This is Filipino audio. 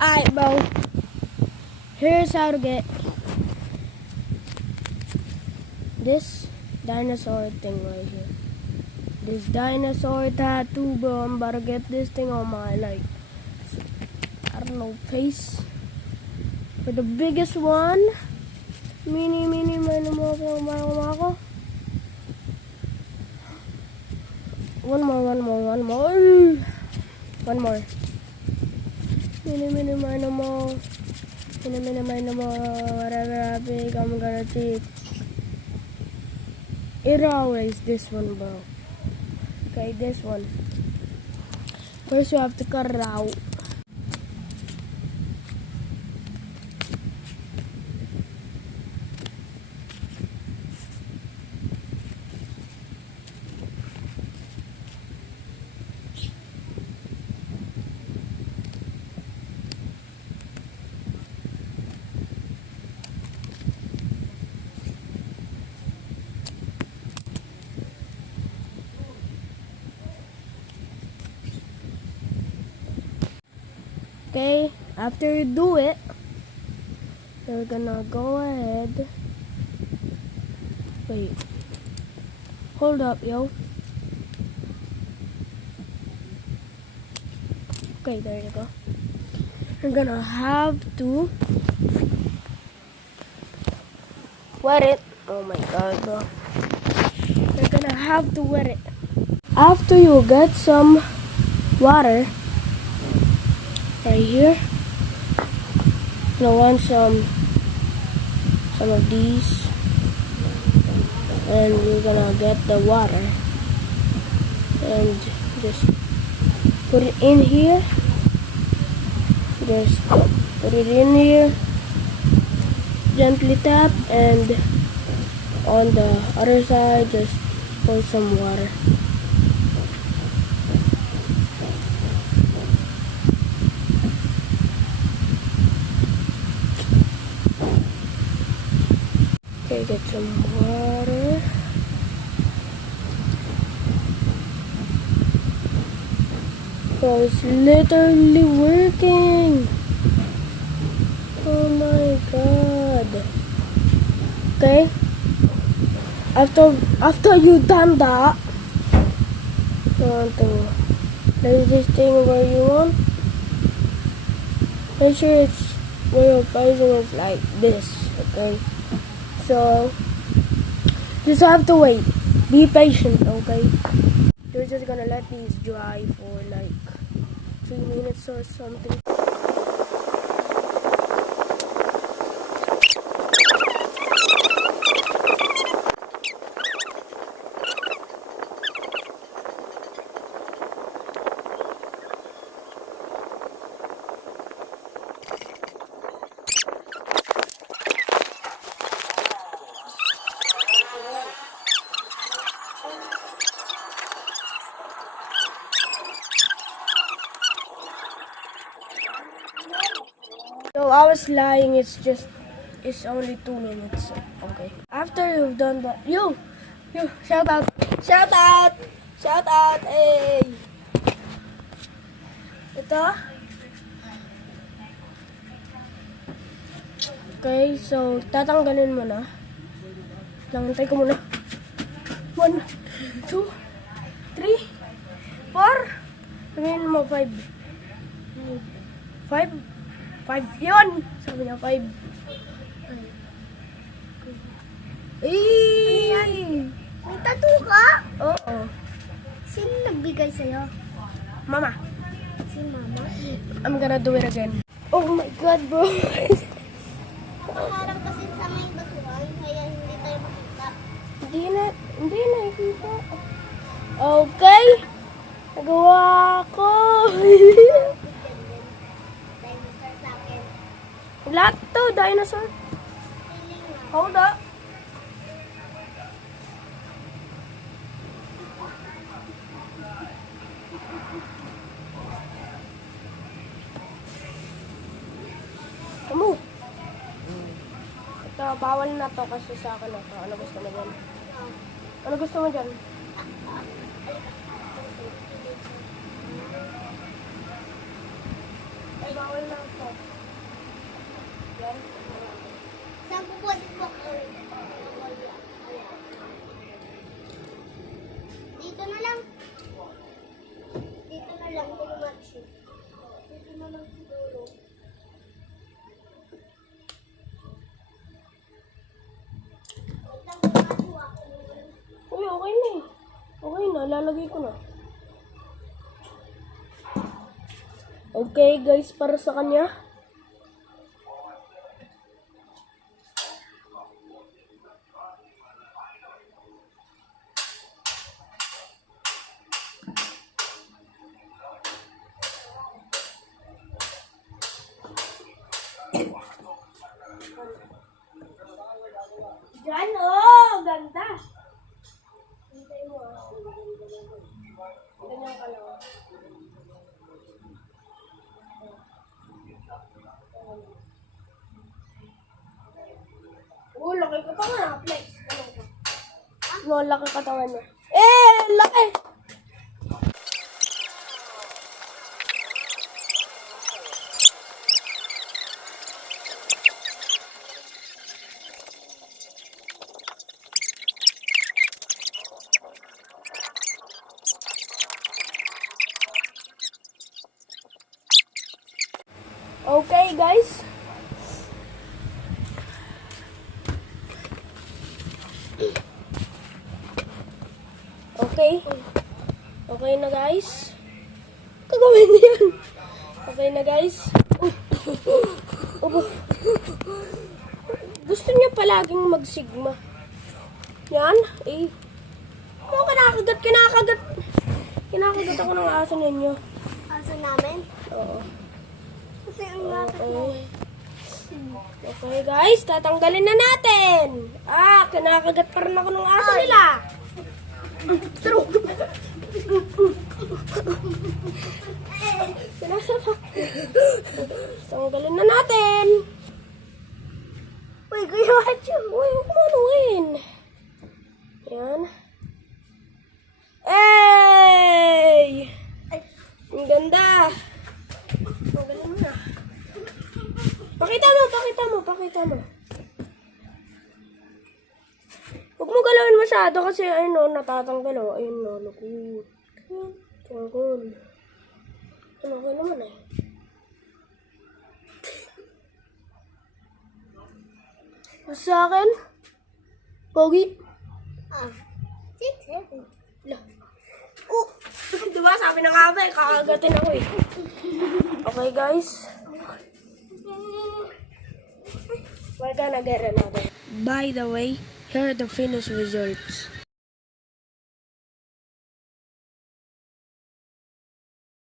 Alright, bro. Here's how to get this dinosaur thing right here. This dinosaur tattoo, bro. I'm about to get this thing on my, like, I don't know, face. For the biggest one. Mini, ako. One more. One more. Mini, more. Whatever big I'm gonna take. It always this one, bro. Okay, this one. First you have to cut it out. Okay, after you do it, you're gonna go ahead. Wait. Hold up, yo. Okay, there you go. You're gonna have to wet it. Oh my god, bro. You're gonna have to wet it. After you get some water, right here, I want some of these, and you're gonna get the water and just put it in here. Just put it in here, gently tap, and on the other side just pour some water. Okay, get some water. Oh, it's literally working. Oh my god. Okay. After you done that, you want to place this thing where you want. Make sure it's where you're facing is like this, okay? So, just have to wait. Be patient, okay? You're just gonna let these dry for like 3 minutes or something. So I was lying, it's only 2 minutes. Okay. After you've done that, you, shout out, hey! Ito. Okay, so tatanggalin mo na. Langantay ko muna. 1, 2, 3, 4. Sabihin mo 5. 5. 5 yun! Sabi niya 5. May tattoo ka? Oo. Sino nagbigay sa'yo? Mama. Si mama? I'm gonna do it again. Oh my god, bro. Nakaharap kasi sa may basuhan, kaya hindi tayo makita. Hindi nakikita. Okay. Nagawa ko. Dinosaur sa akin. Lahat to, dinosaur. Hold up. Kamu. Ito, bawal na to kasi sa akin na to. Ano gusto mo dyan? Ano gusto mo dyan? bawal na ito. Yan. Saan po pwede po ako? Dito na lang. Dito na lang. Dito na lang siguro. Uy, okay na eh. Okay na, lalagay ko na. Okay guys, para sa kanya. Diyan, oh! Ganda! Hintay mo ah. Ganyan ka lang. Oh, laki katawan na. Flex. No, laki katawan niya. Eh, laki! Okay, guys. Okay. Okay na, guys. Gagawin niyo yan. Okay na, guys. Opo. Gusto niya palaging magsigma. Yan. Eh. Oh, kinakagat. Kinakagat ako ng aso ninyo. Aso namin? Oo. Kasi ang lapit Okay. mo. Okay, guys. Tatanggalin na natin. Kinakagat pa rin ako ng aso nila. Sinasapak. Tanggalin na natin. Uy, Kuya Macho. Uy, huwag manuin. Yan. Hey! Ang ganda. Tanggalin mo na. Pakita mo. Huwag mo galawin masyado kasi ayun o, natatanggal o. Ayun o, lukod. Tanggal. Ano, okay naman eh. Sa akin? Pogi? 6, 7. Diba sabi ng ate, kakagatin ako eh. Okay guys. We're gonna get another. By the way, here are the finished results.